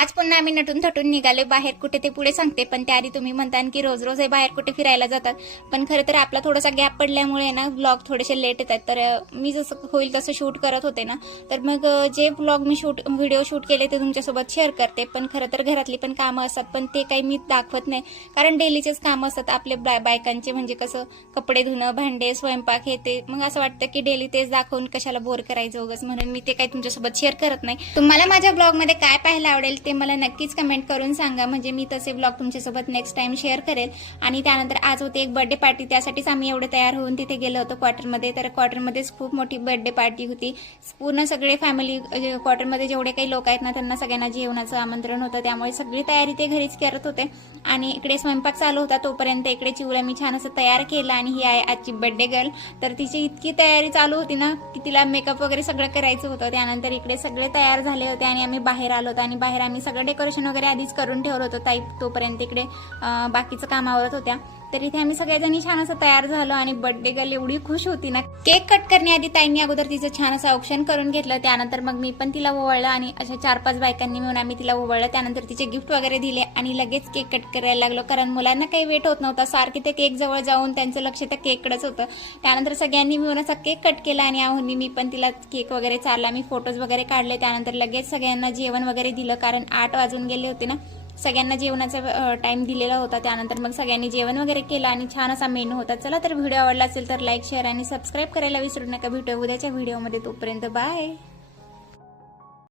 आज पुन्हा आम्ही नटून थटून निघाले बाहेर कुठे ते पुढे सांगते, पण त्याआधी तुम्ही म्हणता की रोज रोज हे बाहेर कुठे फिरायला जातात, पण खरं तर आपला थोडासा गॅप पडल्यामुळे ना ब्लॉग थोडेसे लेट येतात. तर मी जसं होईल तसं शूट करत होते ना, तर मग जे ब्लॉग मी व्हिडिओ शूट केले ते तुमच्यासोबत शेअर करते. पण खरं तर घरातली पण कामं असतात, पण ते काही मी दाखवत नाही, कारण डेलीचेच कामं असतात आपले बायकांचे. म्हणजे कसं कपडे धुणं, भांडे, स्वयंपाक हे ते, मग असं वाटतं की डेली तेच दाखवून कशाला बोर करायचं उगाच, म्हणून मी ते काही तुमच्यासोबत शेअर करत नाही. तुम्हाला माझ्या ब्लॉगमध्ये काय पाहायला आवडेल ते मला नक्कीच कमेंट करून सांगा, म्हणजे मी तसे ब्लॉग तुमच्यासोबत नेक्स्ट टाइम शेअर करेल. आणि त्यानंतर आज होते एक बर्थडे पार्टी, त्यासाठीच आम्ही एवढे तयार होऊन तिथे गेलो होतो क्वार्टरमध्ये. तर क्वार्टरमध्येच खूप मोठी बर्थडे पार्टी होती. पूर्ण सगळे फॅमिली क्वार्टरमध्ये जेवढे काही लोक आहेत ना, त्यांना सगळ्यांना जेवणाचं आमंत्रण होतं, त्यामुळे सगळी तयारी ते घरीच करत होते. आणि इकडे स्वयंपाक चालू होता, तोपर्यंत इकडे चिवला मी छान असं तयार केलं. आणि ही आहे आजची बर्थडे गर्ल. तर तिची इतकी तयारी चालू होती ना की तिला मेकअप वगैरे सगळं करायचं होतं. त्यानंतर इकडे सगळे तयार झाले होते आणि आम्ही बाहेर आलो होतो. आणि बाहेर आम्ही सगळं डेकोरेशन वगैरे आधीच करून ठेवलं होतं. ताई तोपर्यंत इकडे बाकीचं काम आवरत होत्या. तर इथे आम्ही सगळ्याजणी छान असं तयार झालो आणि बर्थडे गर्ल एवढी खुश होती ना. केक कट करण्याआधी ताईंनी अगोदर तिचं छान असं औक्षण करून घेतलं. त्यानंतर मग मी पण तिला ओवळलं आणि अशा 4-5 बायकांनी मिळून आम्ही तिला ओवळलं. त्यानंतर तिचे गिफ्ट वगैरे दिले आणि लगेच केक कट करायला लागलो, कारण मुलांना काही वेट होत नव्हता. सारखे ते केक जवळ जाऊन त्यांचं लक्ष त्या केककडेच होतं. त्यानंतर सगळ्यांनी मिळून असा केक कट केला आणि आहोनी मी पण तिला केक वगैरे चारला. मी फोटोज वगैरे काढले. त्यानंतर लगेच सगळ्यांना जेवण वगैरे दिलं, कारण 8 वाजून गेले होते ना. सगळ्यांना जेवणाचा टाइम दिलेला होता. त्यानंतर मग सगळ्यांनी जेवण वगैरे केलं आणि छान असा मेनू होता. चला तर व्हिडिओ आवडला असेल तर लाईक, शेअर आणि सबस्क्राईब करायला विसरू नका. भेटूया उद्याच्या व्हिडिओमध्ये, तोपर्यंत बाय.